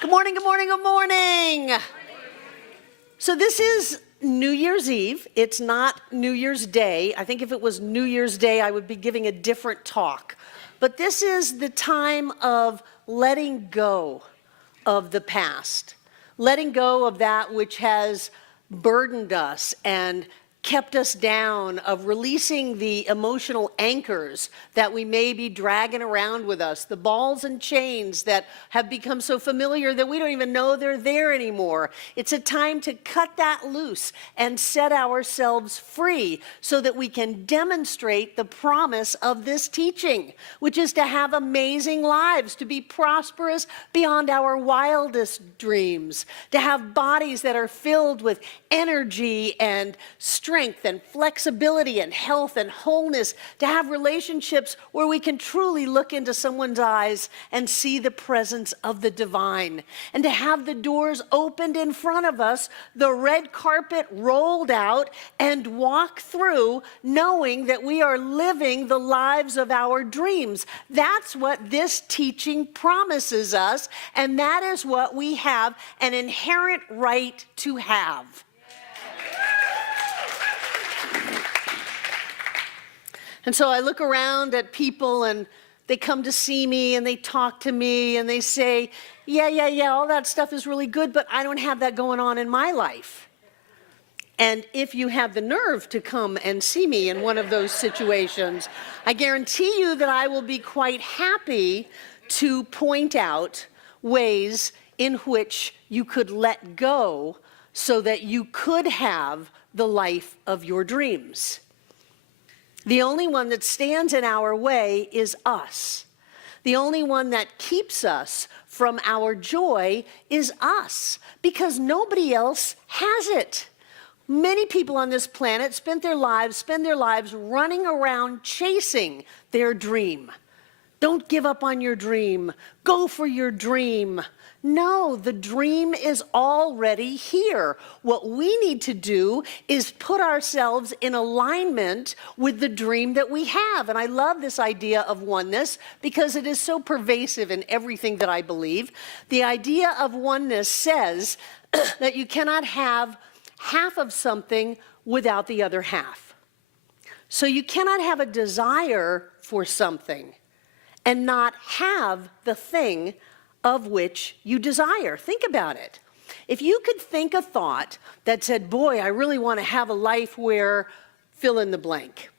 Good morning, good morning, good morning. So this is New Year's Eve. It's not New Year's Day. I think if it was New Year's Day, I would be giving a different talk. But this is the time of letting go of the past, letting go of that which has burdened us and kept us down, of releasing the emotional anchors that we may be dragging around with us, the balls and chains that have become so familiar that we don't even know they're there anymore. It's a time to cut that loose and set ourselves free so that we can demonstrate the promise of this teaching, which is to have amazing lives, to be prosperous beyond our wildest dreams, to have bodies that are filled with energy and strength and flexibility and health and wholeness, to have relationships where we can truly look into someone's eyes and see the presence of the divine, and to have the doors opened in front of us, the red carpet rolled out, and walk through knowing that we are living the lives of our dreams. That's what this teaching promises us, and that is what we have an inherent right to have. And so I look around at people and they come to see me and they talk to me and they say, yeah, all that stuff is really good, but I don't have that going on in my life. And if you have the nerve to come and see me in one of those situations, I guarantee you that I will be quite happy to point out ways in which you could let go so that you could have the life of your dreams. The only one that stands in our way is us. The only one that keeps us from our joy is us, because nobody else has it. Many people on this planet spend their lives running around chasing their dream. Don't give up on your dream. Go for your dream. No, the dream is already here. What we need to do is put ourselves in alignment with the dream that we have. And I love this idea of oneness because it is so pervasive in everything that I believe. The idea of oneness says that you cannot have half of something without the other half. So you cannot have a desire for something and not have the thing of which you desire. Think about it. If you could think a thought that said, boy, I really want to have a life where fill in the blank,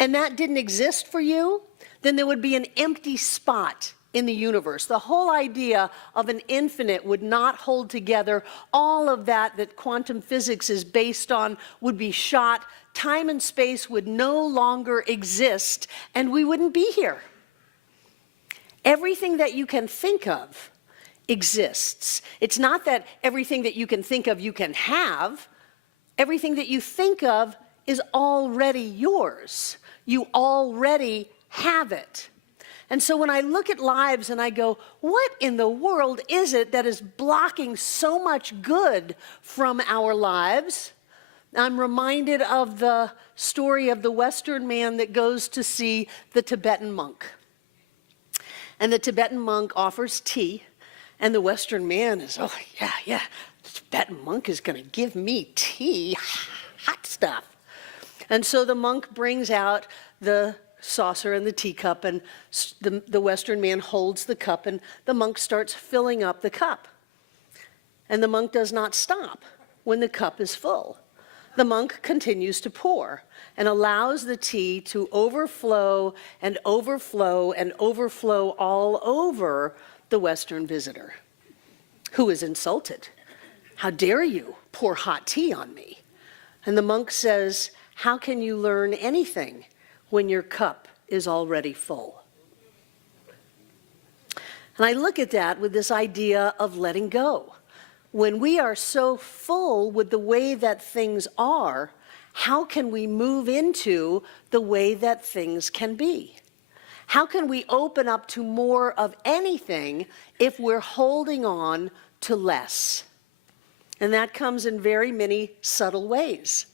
and that didn't exist for you, then there would be an empty spot in the universe. The whole idea of an infinite would not hold together. All of that quantum physics is based on would be shot. Time and space would no longer exist, and we wouldn't be here. Everything that you can think of exists. It's not that everything that you can think of you can have. Everything that you think of is already yours. You already have it. And so when I look at lives and I go, what in the world is it that is blocking so much good from our lives? I'm reminded of the story of the Western man that goes to see the Tibetan monk. And the Tibetan monk offers tea, and the Western man is, oh, yeah, the Tibetan monk is going to give me tea, hot stuff. And so the monk brings out the saucer and the teacup, and the Western man holds the cup, and the monk starts filling up the cup. And the monk does not stop when the cup is full. The monk continues to pour and allows the tea to overflow and overflow and overflow all over the Western visitor, who is insulted. How dare you pour hot tea on me? And the monk says, how can you learn anything when your cup is already full? And I look at that with this idea of letting go. When we are so full with the way that things are, how can we move into the way that things can be? How can we open up to more of anything if we're holding on to less? And that comes in very many subtle ways.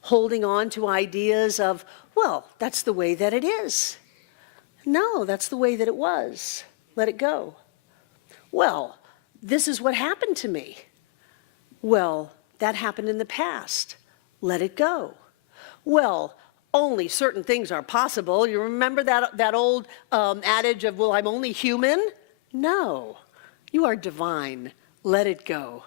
Holding on to ideas of, well, that's the way that it is. No, that's the way that it was. Let it go. Well, this is what happened to me. Well, that happened in the past. Let it go. Well, only certain things are possible. You remember that old adage of, well, I'm only human? No, you are divine. Let it go.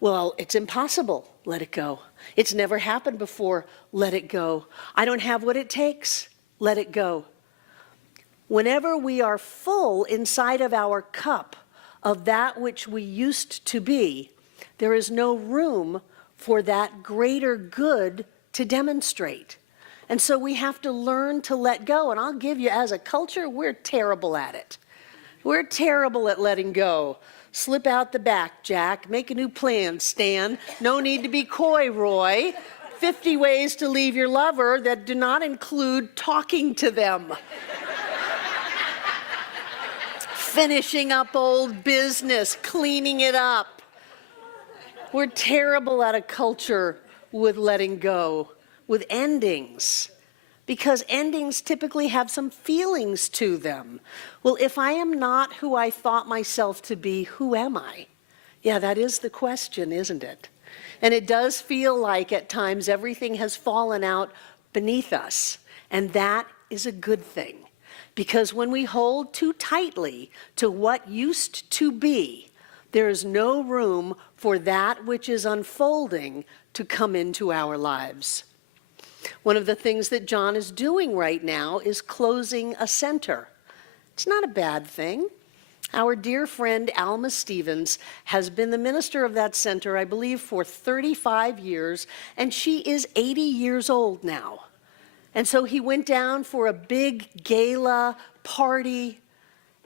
Well, it's impossible. Let it go. It's never happened before. Let it go. I don't have what it takes. Let it go. Whenever we are full inside of our cup of that which we used to be, there is no room for that greater good to demonstrate. And so we have to learn to let go. And I'll give you, as a culture, we're terrible at it. We're terrible at letting go. Slip out the back, Jack. Make a new plan, Stan. No need to be coy, Roy. 50 ways to leave your lover that do not include talking to them. Finishing up old business, cleaning it up. We're terrible at a culture with letting go, with endings, because endings typically have some feelings to them. Well, if I am not who I thought myself to be, who am I? Yeah, that is the question, isn't it? And it does feel like at times everything has fallen out beneath us, and that is a good thing. Because when we hold too tightly to what used to be, there is no room for that which is unfolding to come into our lives. One of the things that John is doing right now is closing a center. It's not a bad thing. Our dear friend Alma Stevens has been the minister of that center, I believe, for 35 years, and she is 80 years old now. And so he went down for a big gala party,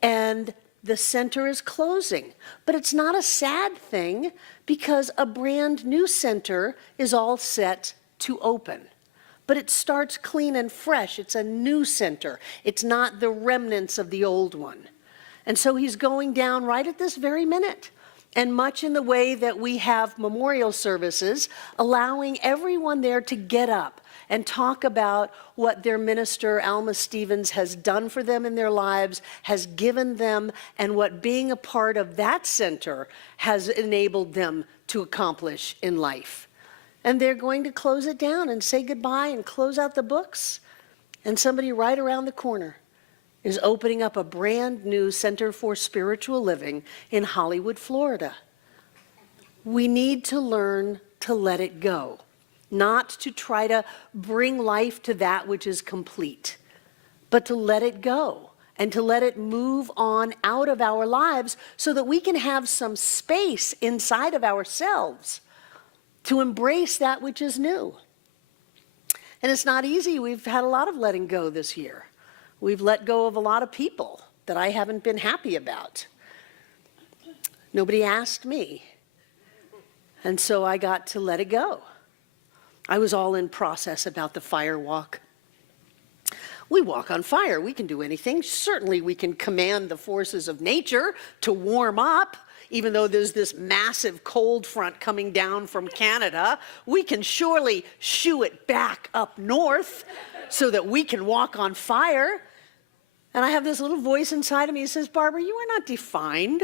and the center is closing. But it's not a sad thing, because a brand new center is all set to open. But it starts clean and fresh. It's a new center. It's not the remnants of the old one. And so he's going down right at this very minute. And much in the way that we have memorial services, allowing everyone there to get up and talk about what their minister, Alma Stevens, has done for them in their lives, has given them, and what being a part of that center has enabled them to accomplish in life. And they're going to close it down and say goodbye and close out the books. And somebody right around the corner is opening up a brand new Center for Spiritual Living in Hollywood, Florida. We need to learn to let it go. Not to try to bring life to that which is complete, but to let it go and to let it move on out of our lives so that we can have some space inside of ourselves to embrace that which is new. And it's not easy. We've had a lot of letting go this year. We've let go of a lot of people that I haven't been happy about. Nobody asked me, and so I got to let it go. I was all in process about the fire walk. We walk on fire. We can do anything. Certainly we can command the forces of nature to warm up. Even though there's this massive cold front coming down from Canada, we can surely shoo it back up north so that we can walk on fire. And I have this little voice inside of me that says, Barbara, you are not defined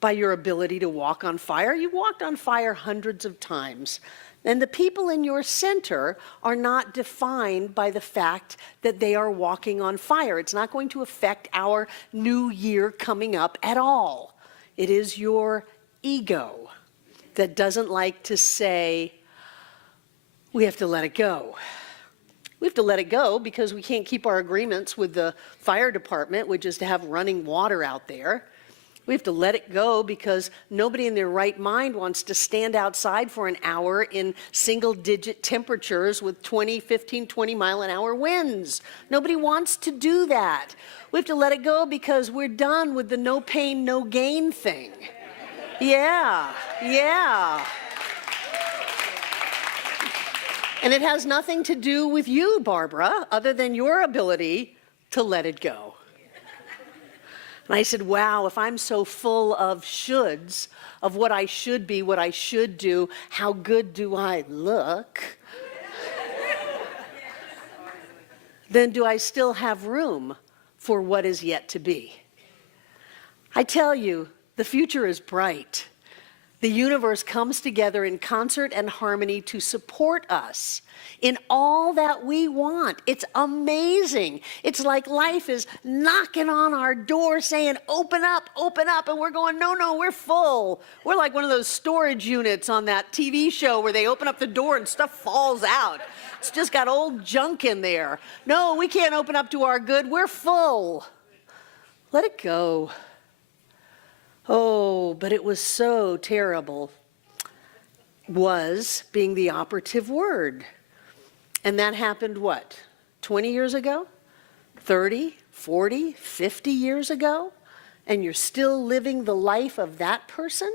by your ability to walk on fire. You walked on fire hundreds of times. And the people in your center are not defined by the fact that they are walking on fire. It's not going to affect our new year coming up at all. It is your ego that doesn't like to say, we have to let it go. We have to let it go because we can't keep our agreements with the fire department, which is to have running water out there. We have to let it go because nobody in their right mind wants to stand outside for an hour in single-digit temperatures with 15, 20-mile-an-hour winds. Nobody wants to do that. We have to let it go because we're done with the no pain, no gain thing. Yeah. And it has nothing to do with you, Barbara, other than your ability to let it go. And I said, wow, if I'm so full of shoulds, of what I should be, what I should do, how good do I look? Then do I still have room for what is yet to be? I tell you, The future is bright. The universe comes together in concert and harmony to support us in all that we want. It's amazing. It's like life is knocking on our door saying, open up, and we're going, no, we're full. We're like one of those storage units on that TV show where they open up the door and stuff falls out. It's just got old junk in there. No, we can't open up to our good. We're full. Let it go. Oh, but it was so terrible. Was being the operative word. And that happened what? 20 years ago? 30, 40, 50 years ago? And you're still living the life of that person?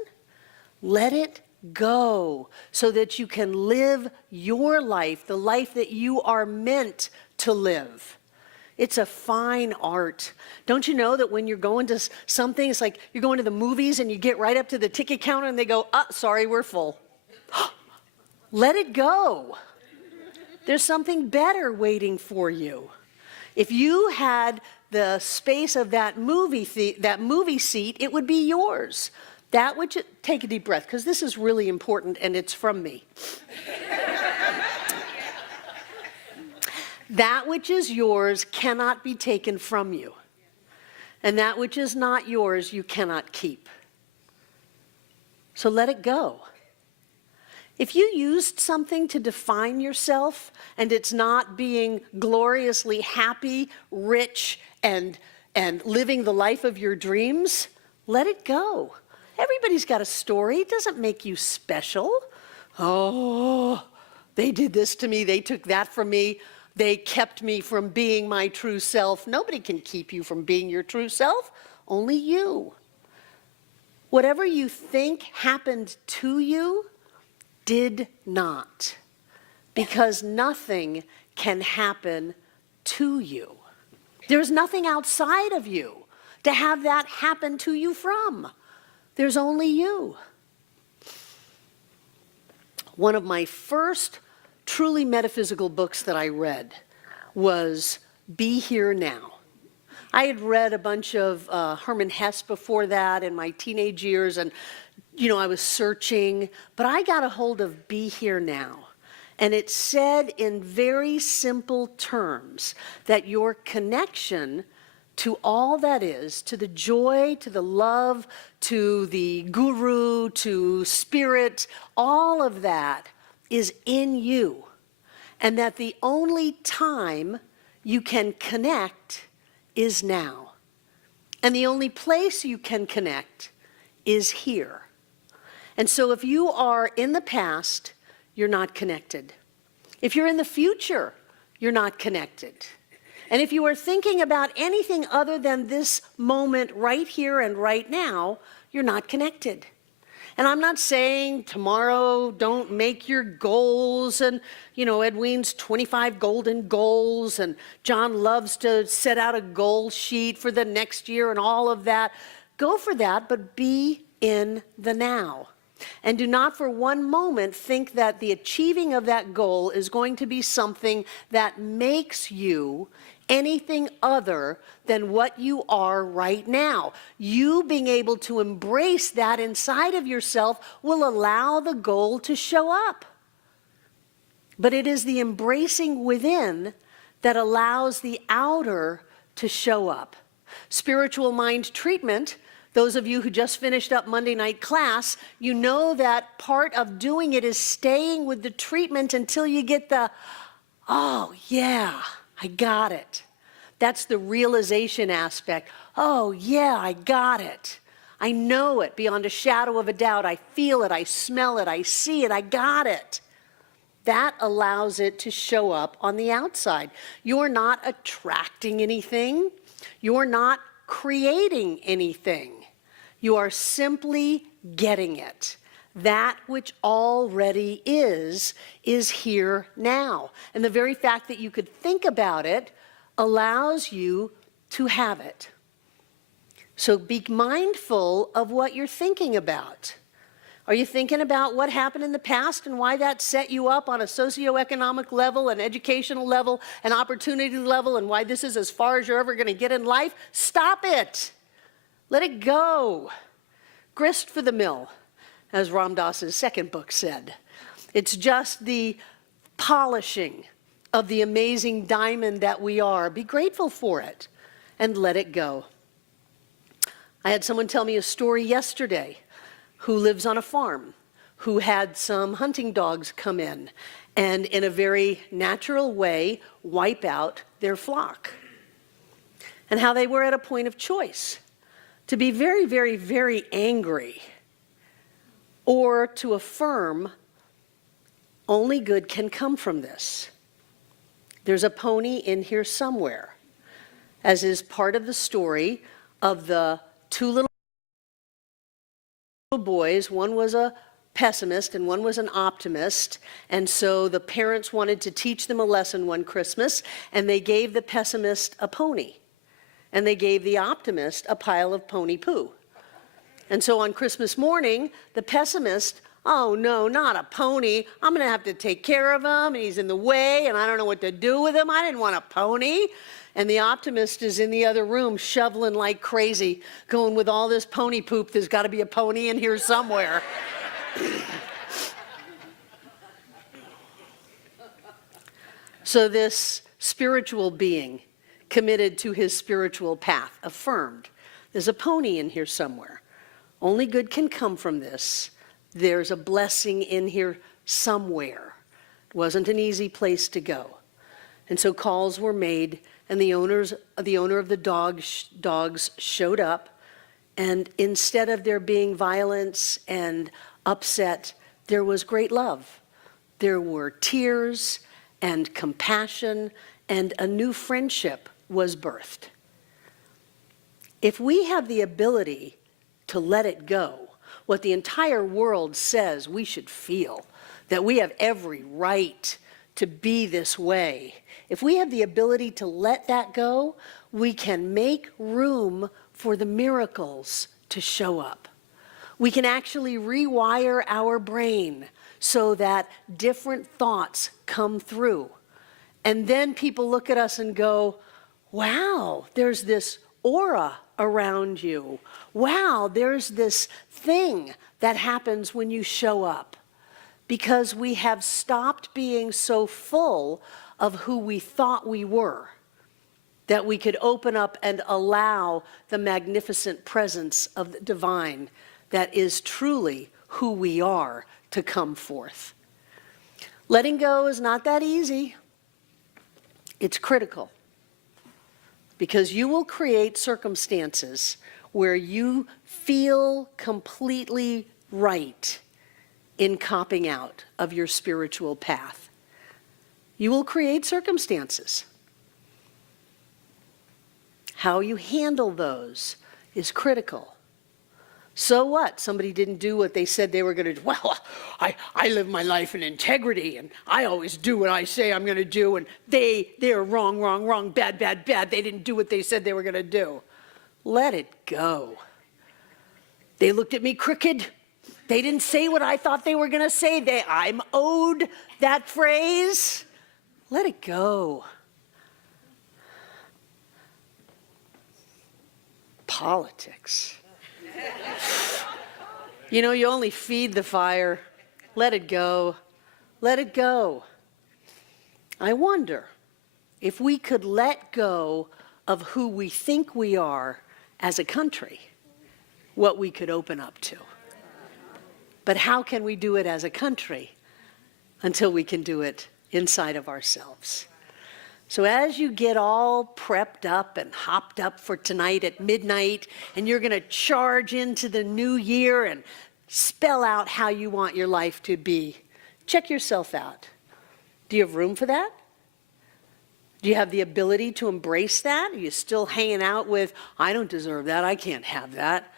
Let it go so that you can live your life, the life that you are meant to live. It's a fine art. Don't you know that when you're going to something, it's like you're going to the movies and you get right up to the ticket counter and they go, sorry, we're full. Let it go. There's something better waiting for you. If you had the space of that movie seat, it would be yours. That which, take a deep breath, because this is really important and it's from me. That which is yours cannot be taken from you. And that which is not yours, you cannot keep. So let it go. If you used something to define yourself and it's not being gloriously happy, rich, and living the life of your dreams, let it go. Everybody's got a story. It doesn't make you special. Oh, they did this to me. They took that from me. They kept me from being my true self. Nobody can keep you from being your true self, only you. Whatever you think happened to you did not, because nothing can happen to you. There's nothing outside of you to have that happen to you from. There's only you. One of my first truly metaphysical books that I read was Be Here Now. I had read a bunch of Hermann Hesse before that in my teenage years, and I was searching, but I got a hold of Be Here Now. And it said in very simple terms that your connection to all that is, to the joy, to the love, to the guru, to spirit, all of that is in you. And that the only time you can connect is now. And the only place you can connect is here. And so if you are in the past, you're not connected. If you're in the future, you're not connected. And if you are thinking about anything other than this moment right here and right now, you're not connected. And I'm not saying tomorrow don't make your goals and, Edwin's 25 golden goals and John loves to set out a goal sheet for the next year and all of that. Go for that, but be in the now. And do not for one moment think that the achieving of that goal is going to be something that makes you anything other than what you are right now. You being able to embrace that inside of yourself will allow the goal to show up. But it is the embracing within that allows the outer to show up. Spiritual mind treatment, those of you who just finished up Monday night class, you know that part of doing it is staying with the treatment until you get the, oh yeah, I got it. That's the realization aspect. Oh yeah, I got it. I know it beyond a shadow of a doubt. I feel it, I smell it, I see it, I got it. That allows it to show up on the outside. You're not attracting anything. You're not creating anything. You are simply getting it. That which already is here now. And the very fact that you could think about it allows you to have it. So be mindful of what you're thinking about. Are you thinking about what happened in the past and why that set you up on a socioeconomic level, an educational level, an opportunity level, and why this is as far as you're ever going to get in life? Stop it. Let it go. grist for the mill, as Ram Dass's second book said. It's just the polishing of the amazing diamond that we are. Be grateful for it and let it go. I had someone tell me a story yesterday who lives on a farm, who had some hunting dogs come in and in a very natural way wipe out their flock. And how they were at a point of choice to be very, very, very angry or to affirm only good can come from this. There's a pony in here somewhere, as is part of the story of the two little boys. One was a pessimist and one was an optimist, and so the parents wanted to teach them a lesson one Christmas, and they gave the pessimist a pony, and they gave the optimist a pile of pony poo. And so on Christmas morning, the pessimist, oh no, not a pony. I'm going to have to take care of him, and he's in the way, and I don't know what to do with him. I didn't want a pony. And the optimist is in the other room shoveling like crazy, going, with all this pony poop, there's got to be a pony in here somewhere. So this spiritual being committed to his spiritual path affirmed, there's a pony in here somewhere. Only good can come from this. There's a blessing in here somewhere. It wasn't an easy place to go. And so calls were made, and the owner of the dogs showed up, and instead of there being violence and upset, there was great love. There were tears and compassion, and a new friendship was birthed. If we have the ability to let it go, what the entire world says we should feel, that we have every right to be this way, if we have the ability to let that go, we can make room for the miracles to show up. We can actually rewire our brain so that different thoughts come through. And then people look at us and go, wow, there's this aura around you. Wow, there's this thing that happens when you show up. Because we have stopped being so full of who we thought we were, that we could open up and allow the magnificent presence of the divine that is truly who we are to come forth. Letting go is not that easy. It's critical. Because you will create circumstances where you feel completely right in copping out of your spiritual path. You will create circumstances. How you handle those is critical. So what? Somebody didn't do what they said they were going to do. Well, I live my life in integrity, and I always do what I say I'm going to do, and they're wrong, bad. They didn't do what they said they were going to do. Let it go. They looked at me crooked. They didn't say what I thought they were going to say. I'm owed that phrase. Let it go. Politics. You know, you only feed the fire. Let it go. Let it go. I wonder if we could let go of who we think we are as a country, what we could open up to. But how can we do it as a country until we can do it inside of ourselves? So as you get all prepped up and hopped up for tonight at midnight, and you're going to charge into the new year and spell out how you want your life to be, check yourself out. Do you have room for that? Do you have the ability to embrace that? Are you still hanging out with, I don't deserve that, I can't have that.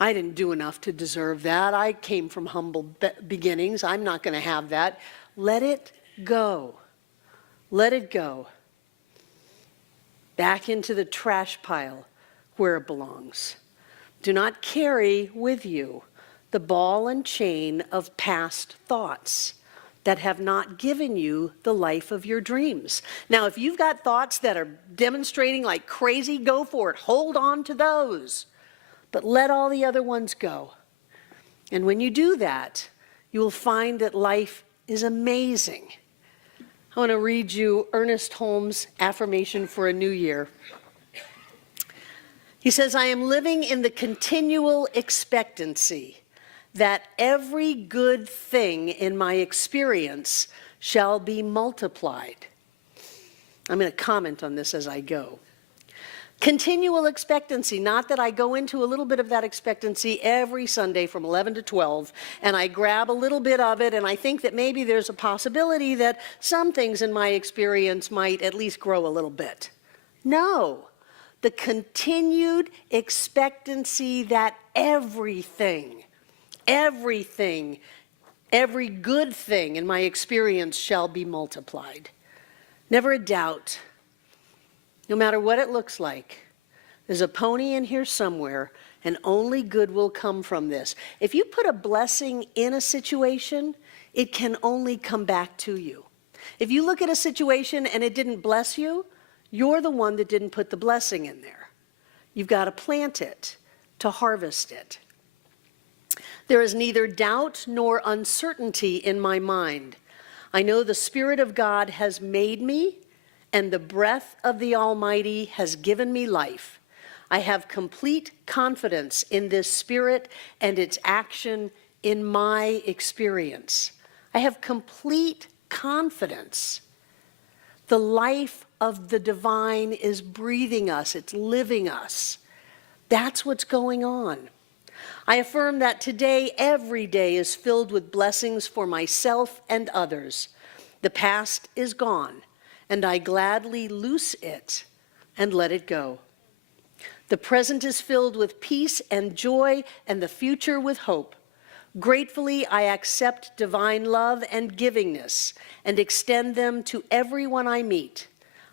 I didn't do enough to deserve that. I came from humble beginnings. I'm not going to have that. Let it go. Let it go. Back into the trash pile where it belongs. Do not carry with you the ball and chain of past thoughts that have not given you the life of your dreams. Now, if you've got thoughts that are demonstrating like crazy, go for it. Hold on to those. But let all the other ones go. And when you do that, you will find that life is amazing. I want to read you Ernest Holmes' affirmation for a new year. He says, I am living in the continual expectancy that every good thing in my experience shall be multiplied. I'm going to comment on this as I go. Continual expectancy, not that I go into a little bit of that expectancy every Sunday from 11 to 12, and I grab a little bit of it, and I think that maybe there's a possibility that some things in my experience might at least grow a little bit. No, the continued expectancy that everything, every good thing in my experience shall be multiplied. Never a doubt. No matter what it looks like, there's a pony in here somewhere, and only good will come from this. If you put a blessing in a situation, it can only come back to you. If you look at a situation and it didn't bless you, you're the one that didn't put the blessing in there. You've got to plant it to harvest it. There is neither doubt nor uncertainty in my mind. I know the Spirit of God has made me, and the breath of the Almighty has given me life. I have complete confidence in this Spirit and its action in my experience. I have complete confidence. The life of the divine is breathing us, it's living us. That's what's going on. I affirm that today, every day is filled with blessings for myself and others. The past is gone, and I gladly loose it and let it go. The present is filled with peace and joy, and the future with hope. Gratefully, I accept divine love and givingness and extend them to everyone I meet.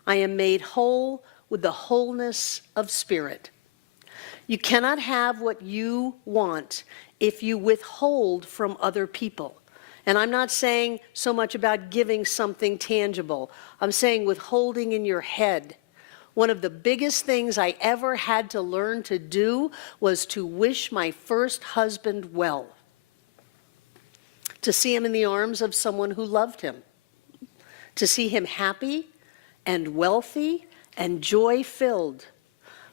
I am made whole with the wholeness of spirit. You cannot have what you want if you withhold from other people. And I'm not saying so much about giving something tangible. I'm saying withholding in your head. One of the biggest things I ever had to learn to do was to wish my first husband well. To see him in the arms of someone who loved him. To see him happy and wealthy and joy-filled.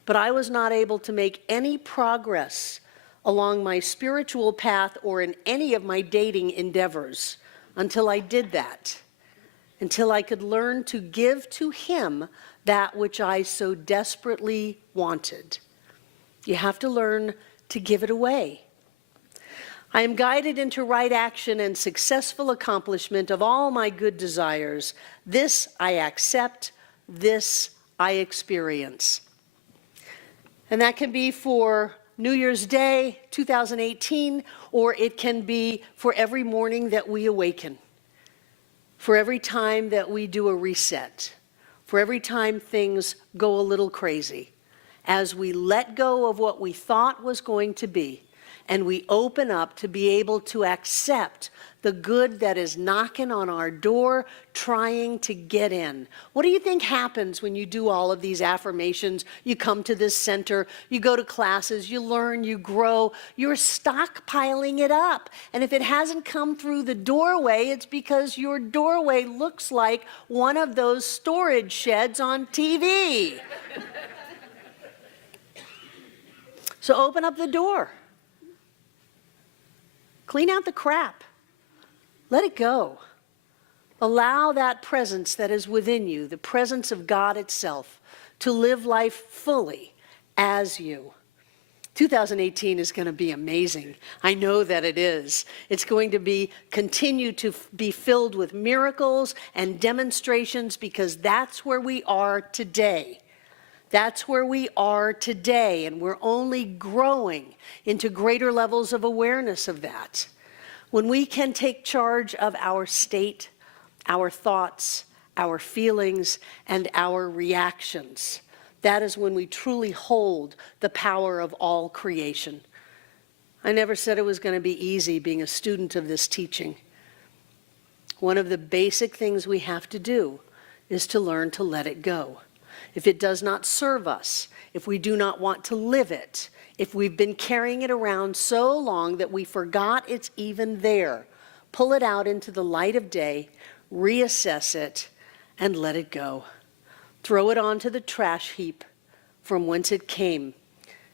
But I was not able to make any progress along my spiritual path or in any of my dating endeavors until I did that, until I could learn to give to him that which I so desperately wanted. You have to learn to give it away. I am guided into right action and successful accomplishment of all my good desires. This I accept, this I experience. And that can be for New Year's Day, 2018, or it can be for every morning that we awaken, for every time that we do a reset, for every time things go a little crazy, as we let go of what we thought was going to be, and we open up to be able to accept the good that is knocking on our door, trying to get in. What do you think happens when you do all of these affirmations? You come to this center, you go to classes, you learn, you grow, you're stockpiling it up. And if it hasn't come through the doorway, it's because your doorway looks like one of those storage sheds on TV. So open up the door. Clean out the crap. Let it go. Allow that presence that is within you, the presence of God itself, to live life fully as you. 2018 is going to be amazing. I know that it is. It's going to continue to be filled with miracles and demonstrations because that's where we are today. That's where we are today, and we're only growing into greater levels of awareness of that. When we can take charge of our state, our thoughts, our feelings, and our reactions, that is when we truly hold the power of all creation. I never said it was going to be easy being a student of this teaching. One of the basic things we have to do is to learn to let it go. If it does not serve us, if we do not want to live it, If we've been carrying it around so long that we forgot it's even there, pull it out into the light of day, reassess it, and let it go. Throw it onto the trash heap from whence it came,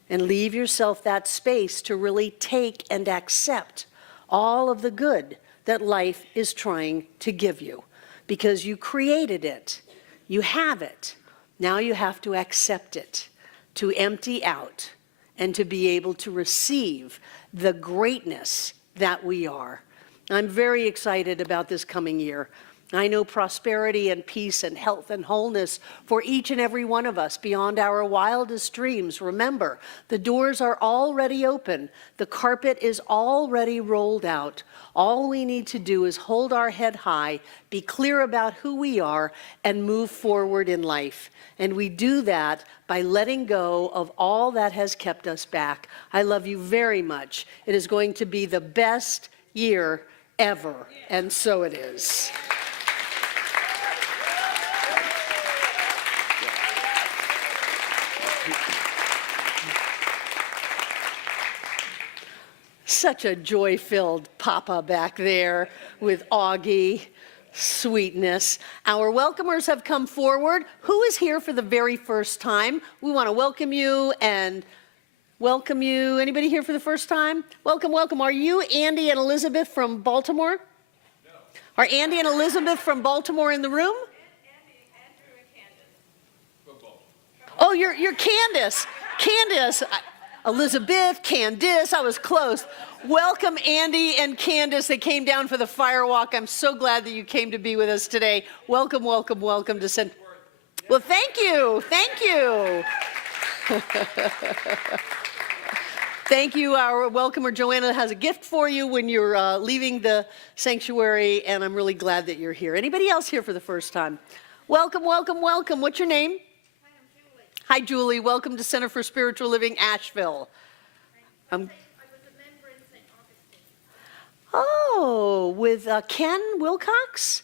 and leave yourself that space to really take and accept all of the good that life is trying to give you, because you created it, you have it. Now you have to accept it, to empty out, and to be able to receive the greatness that we are. I'm very excited about this coming year. I know prosperity and peace and health and wholeness for each and every one of us beyond our wildest dreams. Remember, the doors are already open. The carpet is already rolled out. All we need to do is hold our head high, be clear about who we are, and move forward in life. And we do that by letting go of all that has kept us back. I love you very much. It is going to be the best year ever, and so it is. Such a joy-filled papa back there with Augie, sweetness. Our welcomers have come forward. Who is here for the very first time? We want to welcome you and welcome you. Anybody here for the first time? Welcome, welcome. Are you Andy and Elizabeth from Baltimore? No. Are Andy and Elizabeth from Baltimore in the room? Andrew and Candace. From Baltimore. Oh, you're Candace. Candace. Elizabeth, Candace, I was close. Welcome, Andy and Candace. They came down for the fire walk. I'm so glad that you came to be with us today. Welcome, welcome, welcome to St. Well, thank you. Thank you. Thank you. Our welcomer, Joanna, has a gift for you when you're leaving the sanctuary, and I'm really glad that you're here. Anybody else here for the first time? Welcome, welcome, welcome. What's your name? Hi, Julie. Welcome to Center for Spiritual Living, Asheville. I was a member in St. Augustine. Oh, with Ken Wilcox?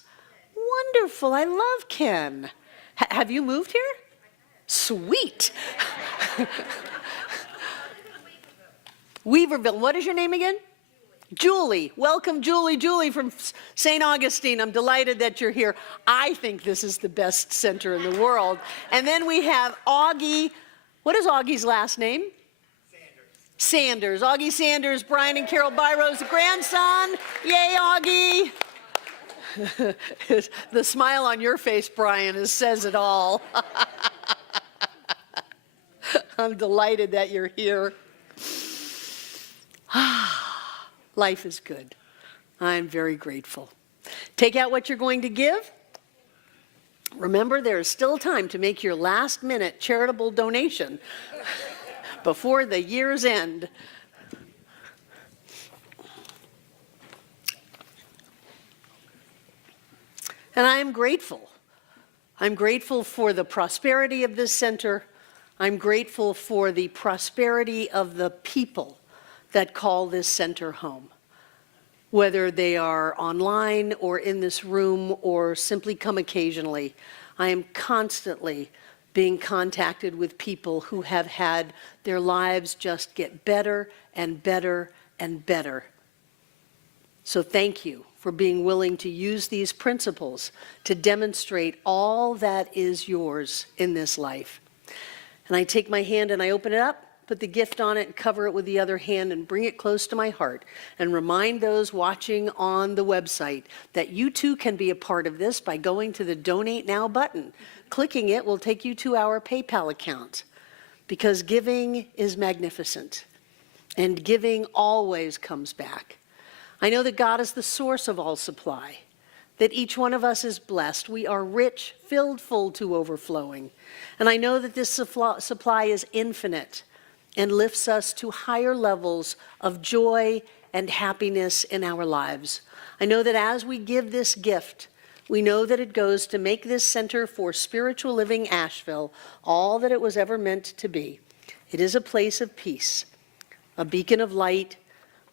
Wonderful. I love Ken. Have you moved here? Sweet. Weaverville. What is your name again? Julie. Welcome, Julie. Julie from St. Augustine. I'm delighted that you're here. I think this is the best center in the world. And then we have Augie. What is Augie's last name? Sanders. Augie Sanders, Brian and Carol Byro's grandson. Yay, Augie. The smile on your face, Brian, says it all. I'm delighted that you're here. Life is good. I'm very grateful. Take out what you're going to give. Remember, there is still time to make your last-minute charitable donation before the year's end. And I am grateful. I'm grateful for the prosperity of this center. I'm grateful for the prosperity of the people that call this center home, whether they are online or in this room or simply come occasionally. I am constantly being contacted with people who have had their lives just get better and better and better. So thank you for being willing to use these principles to demonstrate all that is yours in this life. And I take my hand and I open it up, put the gift on it, and cover it with the other hand and bring it close to my heart and remind those watching on the website that you too can be a part of this by going to the Donate Now button. Clicking it will take you to our PayPal account, because giving is magnificent and giving always comes back. I know that God is the source of all supply, that each one of us is blessed. We are rich, filled full to overflowing. And I know that this supply is infinite and lifts us to higher levels of joy and happiness in our lives. I know that as we give this gift, we know that it goes to make this Center for Spiritual Living Asheville all that it was ever meant to be. It is a place of peace, a beacon of light,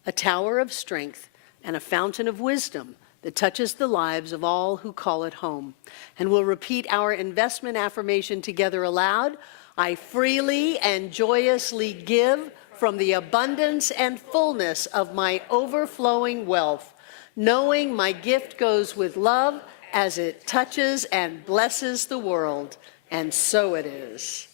a tower of strength, and a fountain of wisdom that touches the lives of all who call it home. And we'll repeat our investment affirmation together aloud. I freely and joyously give from the abundance and fullness of my overflowing wealth, knowing my gift goes with love as it touches and blesses the world. And so it is.